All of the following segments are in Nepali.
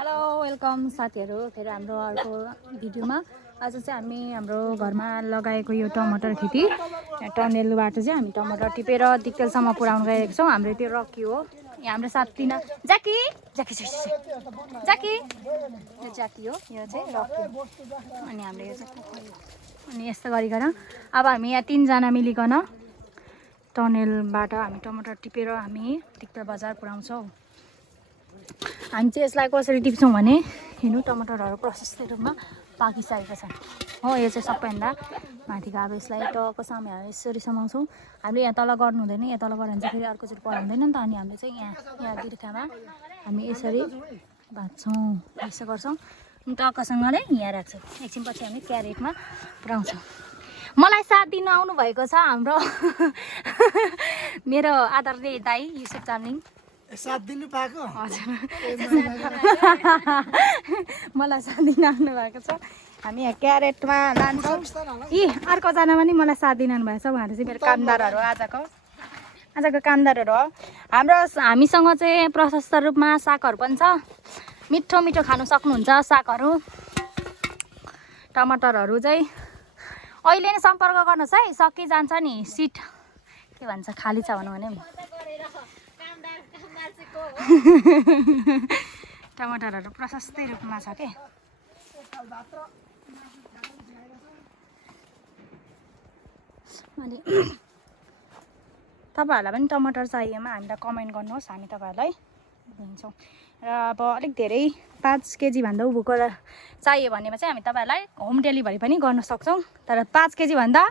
हेलो वेलकम साथीहरु फेरि हाम्रो अर्को भिडियोमा आज चाहिँ हामी हाम्रो घरमा लगाएको यो टमाटर खेती टनेलबाट चाहिँ हामी टमाटर टिपेर दिक्तेलसम्म पुर्याउन गएका छौं। हाम्रो त्यो रकी हो यहाँ हाम्रो साथीना जाकी जाकी जाकी यो जाकी हो यो चाहिँ रकी अनि हाम्रो यो चाहिँ पोखरी अनि यस्तो गरिकन अब हामी यहाँ 3 जना मिलिकन टनेलबाट हामी टमाटर टिपेर हामी दिक्तेल बजार पुर्याउँछौं। हामी चाहिँ यसलाई कसरी टिप्छौं भने हेर्नु टमाटरहरु प्रशस्त रूपमा पाकिसकेको छ हो। यो चाहिँ सबैभन्दा माथिको अब यसलाई टको सामु हामी यसरी समाउँछौं। हामीले यहाँ तल गर्नु हुँदैन, यहाँ तल गर्नु चाहिँ फेरि अर्को चोटि परा हुँदैन नि त। अनि हामीले चाहिँ यहाँ गिर्खामा हामी यसरी भाच्छौं, यसो गर्छौं अनि टकसँगले यहाँ राख्छौं। एकछिनपछि हामी क्यारेटमा पुर्याउँछौं। मलाई साथ दिन आउनु भएको छ हाम्रो मेरो आदरणीय दाइ युसुफ चामलिङ। साथ दिनु पाएको हजुर मलाई साथ दिन आउनु भएको छ। हामी यहाँ क्यारेटमा लान्छौँ। यी अर्कोजना पनि मलाई साथ दिन आउनु भएको छ। उहाँहरू चाहिँ मेरो कामदारहरू आजको कामदारहरू हो। हामीसँग चाहिँ प्रशस्त रूपमा सागहरू पनि छ। मिठो मिठो खानु सक्नुहुन्छ सागहरू। टमाटरहरू चाहिँ अहिले नै सम्पर्क गर्नुहोस् है, सकि जान्छ नि सिट के भन्छ खाली छ भनौँ भने टमाटरहरू प्रशस्तै रूपमा छ के। अनि तपाईहरुलाई पनि टमाटर चाहिएमा हामीलाई कमेन्ट गर्नुहोस्, हामी तपाईहरुलाई दिन्छौँ। र अब अलिक धेरै 5 केजी भन्दा उभोको चाहियो भनेमा चाहिँ हामी तपाईहरुलाई होम डेलिभरी पनि गर्न सक्छौँ। तर 5 केजी भन्दा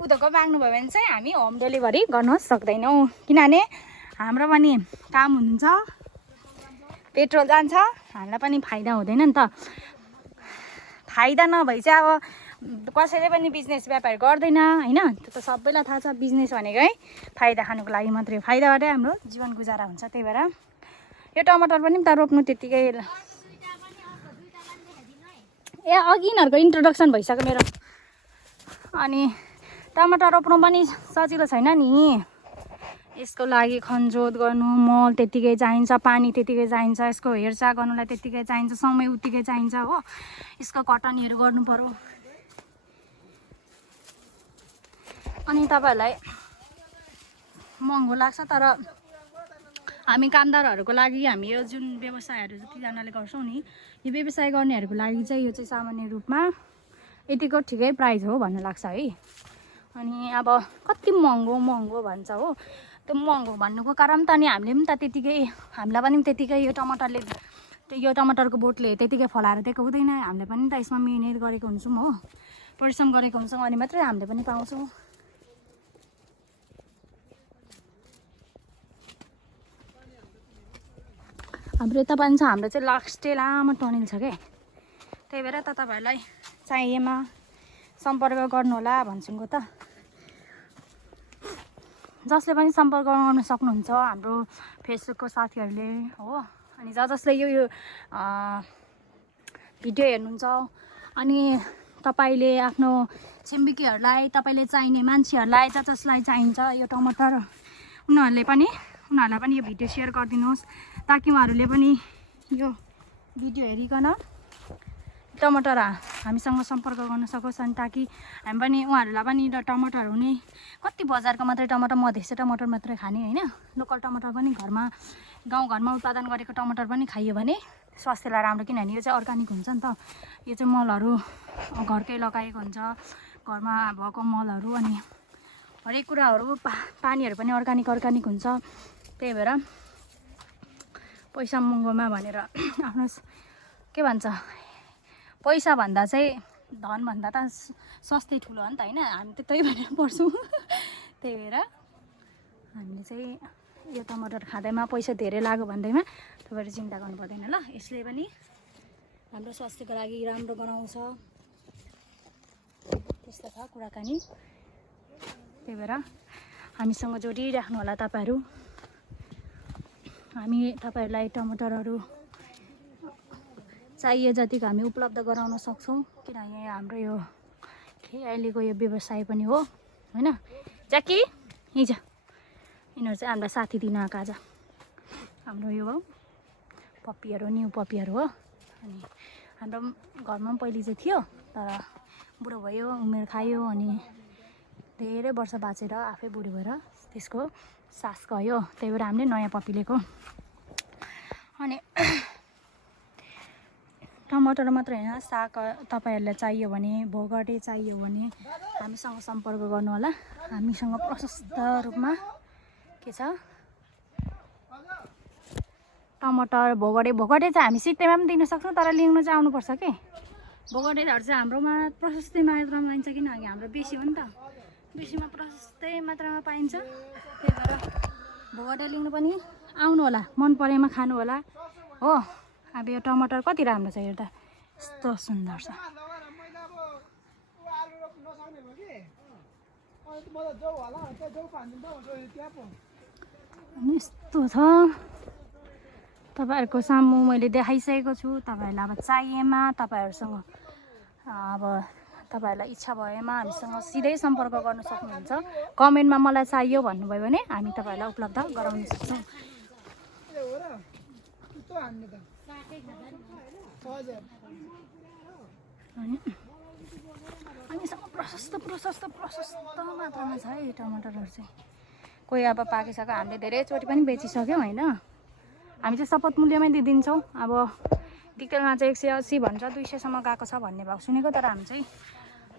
उधोको माग्नु भयो भने चाहिँ हामी होम डेलिभरी गर्न सक्दैनौँ, किनभने हाम्रो पनि काम हुन्छ, पेट्रोल जान्छ, हामीलाई पनि फाइदा हुँदैन नि त। फाइदा नभई चाहिँ अब कसैले पनि बिजनेस व्यापार गर्दैन हैन। त्यो त सबैलाई थाहा छ, बिजनेस भनेको है फाइदा खानुको लागि मात्रै हो। फाइदाबाटै हाम्रो जीवन गुजारा हुन्छ। त्यही भएर यो टमाटर पनि त रोप्नु त्यतिकै अघि यिनीहरूको इन्ट्रोडक्सन भइसक्यो मेरो। अनि टमाटर रोप्नु पनि सजिलो छैन नि। यसको लागि खनजोत गर्नु, मल त्यतिकै चाहिन्छ, पानी त्यतिकै चाहिन्छ, यसको हेरचाह गर्नुलाई त्यतिकै चाहिन्छ, समय उतिकै चाहिन्छ हो। यसको कटनीहरू गर्नु पर्यो। अनि तपाईहरुलाई महँगो लाग्छ, तर हामी कामदारहरूको लागि हामी यो जुन व्यवसायहरू जतिजनाले गर्छौँ नि, यो व्यवसाय गर्नेहरूको लागि चाहिँ यो चाहिँ सामान्य रूपमा यतिको ठिकै प्राइस हो भन्ने लाग्छ है। अनि अब कति महँगो भन्छ हो। त्यो महँगो भन्नुको कारण त अनि हामीले पनि त त्यतिकै हामीलाई पनि त्यतिकै यो टमाटरको बोटले त्यतिकै फलाएर दिएको हुँदैन। हामीले पनि त यसमा मिहिनेत गरेको हुन्छौँ हो, परिश्रम गरेको हुन्छौँ, अनि मात्रै हामीले पनि पाउँछौँ। हाम्रो यता पनि छ, हाम्रो चाहिँ लास्टै लामो टनेल छ क्या। त्यही भएर त तपाईहरुलाई चाहिएमा सम्पर्क गर्नु होला भन्छु त। जसले पनि सम्पर्क गर्न सक्नुहुन्छ हाम्रो फेसबुकको साथीहरूले हो। अनि जसले यो भिडियो हेर्नुहुन्छ अनि तपाईले आफ्नो छिमेकीहरूलाई, तपाईले चाहिने मान्छेहरूलाई, जसलाई चाहिन्छ यो टमाटर, उनीहरूलाई पनि यो भिडियो सेयर गरिदिनुहोस्, ताकि उहाँहरूले पनि यो भिडियो हेरिकन टमाटर हामीसँग सम्पर्क गर्न सकोस्। अनि ताकि हामी पनि उहाँहरूलाई पनि टमाटर हुने, कति बजारको मात्रै टमाटर, मधेसी टमाटर मात्रै खाने हैन, लोकल टमाटर पनि घरमा गाउँघरमा उत्पादन गरेको टमाटर पनि खाइयो भने स्वास्थ्यलाई राम्रो। किनभने यो चाहिँ अर्गानिक हुन्छ नि त। यो चाहिँ मलहरू घरकै लगाएको हुन्छ, घरमा भएको मलहरू, अनि हरेक कुराहरू पानीहरू पनि अर्गानिक हुन्छ। त्यही भएर पैसा महँगोमा भनेर आफ्नो के भन्छ, पैसा भन्दा चाहिँ धन भन्दा त सस्तै ठुलो हो नि त हैन। हामी त त्यही भनेर पढ्छौँ। त्यही भएर हामीले चाहिँ यो टमाटर खाँदैमा पैसा धेरै लाग्यो भन्दैमा तपाईहरु चिन्ता गर्नु पर्दैन ल। यसले पनि हाम्रो स्वास्थ्यको लागि राम्रो गराउँछ। त्यस्तो छ कुराकानी। त्यही भएर हामीसँग जोडिराख्नु होला तपाईहरु। हामी तपाईहरुलाई टमाटरहरू चाहिए जतिको हामी उपलब्ध गराउन सक्छौँ, किनभने हाम्रो यो अहिलेको यो व्यवसाय पनि हो हैन। जाकी हिजो यिनीहरू चाहिँ हामीलाई साथी दिन आएको आज। हाम्रो यो हो पप्पीहरू, न्यू पप्पीहरू हो। अनि हाम्रो घरमा पनि पहिले चाहिँ थियो तर बुढो भयो उमेर खायो अनि धेरै वर्ष बाँचेर आफै बुढो भएर त्यसको सास गयो त्यही भएर हामीले नयाँ पप्पी लिएको अनि टमाटर मात्र होइन साग तपाईँहरूलाई चाहियो भने भोगटे चाहियो भने हामीसँग सम्पर्क गर्नु होला हामीसँग प्रशस्त रूपमा के छ टमाटर भोगटे चाहिँ हामी सित्तैमा पनि दिन सक्छौँ तर लिनु चाहिँ आउनुपर्छ के भोगटेहरू चाहिँ हाम्रोमा प्रशस्तै मात्रामा पाइन्छ किनकि हाम्रो बेसी हो नि त बेसीमा प्रशस्तै मात्रामा पाइन्छ त्यही भएर भोगटे लिनु पनि आउनु होला मन परेमा खानु होला हो अब यो टमाटर कति राम्रो छ हेर्दा यस्तो सुन्दर छ अनि यस्तो छ तपाईँहरूको सामु मैले देखाइसकेको छु तपाईँहरूलाई अब चाहिएमा तपाईँहरूसँग अब तपाईँहरूलाई इच्छा भएमा हामीसँग सिधै सम्पर्क गर्न सक्नुहुन्छ कमेन्टमा मलाई चाहियो भन्नुभयो भने हामी तपाईँहरूलाई उपलब्ध गराउन सक्छौँ हामीसँग प्रशस्त मात्रामा छ है टमाटरहरू चाहिँ कोही अब पाकिसक्यो हामीले धेरैचोटि पनि बेचिसक्यौँ होइन हामी चाहिँ शपथ मूल्यमै दिइदिन्छौँ अब डिक्टेलमा चाहिँ 180 भन्छ 200सम्म गएको छ भन्ने भाउ सुनेको तर हामी चाहिँ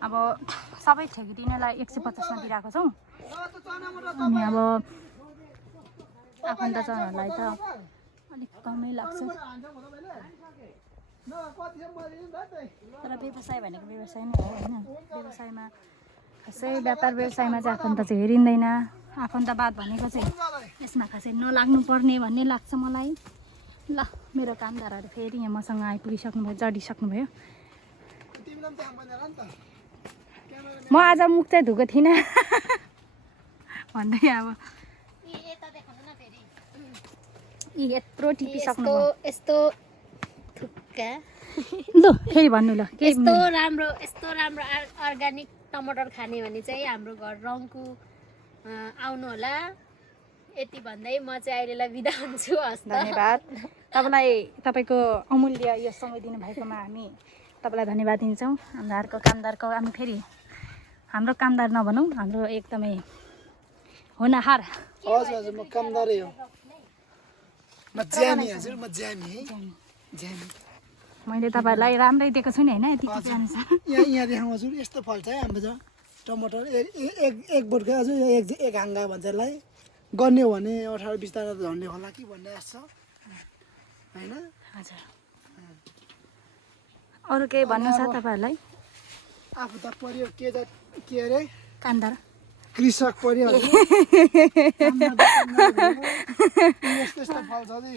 अब सबै ठेकी दिनेलाई 150मा दिइरहेको छौँ अनि अब आफन्तजनहरूलाई त अलिक कमै लाग्छ तर व्यवसाय भनेको व्यवसाय नै हो होइन व्यवसायमा खासै व्यापार व्यवसायमा चाहिँ आफन्त चाहिँ हेरिँदैन आफन्तवाद भनेको चाहिँ यसमा खासै नलाग्नु पर्ने भन्ने लाग्छ मलाई ल मेरो कामदारहरू फेरि यहाँ मसँग आइपुगिसक्नुभयो जडिसक्नुभयो म आज मुख चाहिँ धुएको थिइनँ भन्दै अब यत्रो टिपिसक्नु यस्तो थुक्का ल फेरि भन्नु ल यस्तो राम्रो अर्ग्यानिक टमाटर खाने भने चाहिँ हाम्रो घर रङको आउनु होला यति भन्दै म चाहिँ अहिलेलाई बिदा हुन्छु हस् धन्यवाद तपाईँलाई तपाईँको अमूल्य यो समय दिनुभएकोमा हामी तपाईँलाई धन्यवाद दिन्छौँ हाम्रो कामदारको हामी फेरि हाम्रो कामदार नभनौँ हाम्रो एकदमै होनहार हजुर हजुर म कामदारै हो म ज्यामी हजुर म ज्यामी ज्यामी मैले तपाईँहरूलाई राम्रै दिएको छु नि होइन यति अनुसार यहाँ देखाउँ हजुर यस्तो फल्छ है हाम्रो टमाटर एक बोटको हजुर एक हाँगा भन्छ यसलाई गर्ने हो भने 18-20 दाना झन्डै होला कि भन्ने आश छ होइन हजुर अरू केही भन्नु छ तपाईँहरूलाई आफू त पर्यो के अरे कामदार कृषक पर्यो यस्तो फल्छ है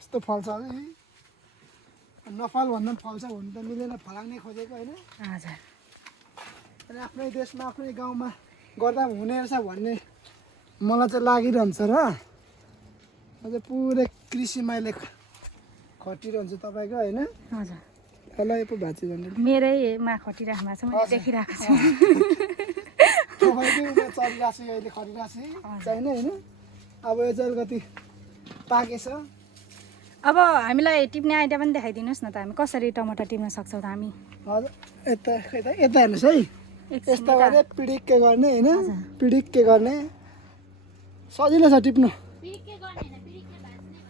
यस्तो फल्छ है नफल भन्दा पनि फल्छ भन्नु त मिलेन फलाङ्नै खोजेको होइन हजुर अनि आफ्नै देशमा आफ्नै गाउँमा गर्दा हुने रहेछ भन्ने मलाई चाहिँ लागिरहन्छ र म चाहिँ पुरै कृषिमा अहिले खटिरहन्छु तपाईँको होइन हजुर कसलाई पो भाँची भन्नु मेरैमा खटिराख्नु भएको छ मैले देखिरहेको छु तपाईँकै चलिरहेको छु अहिले खटिरहेको छु चाहिने होइन अब यो चाहिँ अलिकति पाकेछ अब हामीलाई टिप्ने आइडिया पनि देखाइदिनुहोस् न त हामी कसरी टमाटर टिप्न सक्छौँ त हामी हजुर यता हेर्नुहोस् है यस्तो गर्ने पिडिक्के गर्ने होइन पिडिक्के गर्ने सजिलो छ टिप्नु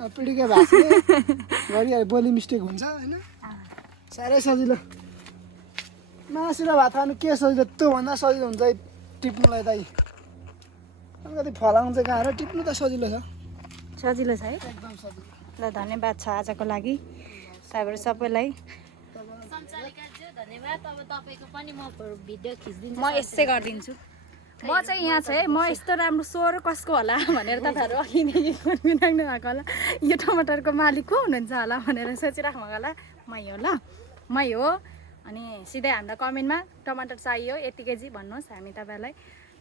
पिडिक्के भाँच्ने गरिहाल्यो बोली मिस्टेक हुन्छ होइन साह्रै सजिलो मासु र भात खानु के सजिलो त्योभन्दा सजिलो हुन्छ टिप्नुलाई दाइ अलिकति फलाउनु चाहिँ गाह्रो टिप्नु त सजिलो छ सजिलो छ है एकदम सजिलो ल धन्यवाद छ आजको लागि तपाईँहरू सबैलाई धन्यवाद अब तपाईँको पनि म भिडियो खिचिदिन्छु म यसै गरिदिन्छु म चाहिँ यहाँ छ है म यस्तो राम्रो स्वर कसको होला भनेर तपाईँहरू अघिदेखि गुनगुनाउनु भएको होला यो टमाटरको मालिक को हुनुहुन्छ होला भनेर सोचिराख्नु भएको होला मै हो ल मै हो अनि सिधै हामीलाई कमेन्टमा टमाटर चाहियो यति केजी भन्नुहोस् हामी तपाईँहरूलाई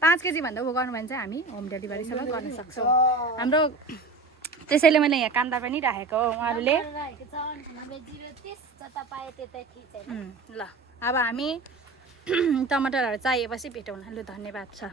5 केजी भन्दा उ गर्नु भने चाहिँ हामी होम डेलिभरीसम्म गर्न सक्छौँ हाम्रो त्यसैले मैले यहाँ कामदार पनि राखेको हो उहाँहरूले ल अब हामी टमाटरहरू चाहिएपछि भेटौँ ल धन्यवाद छ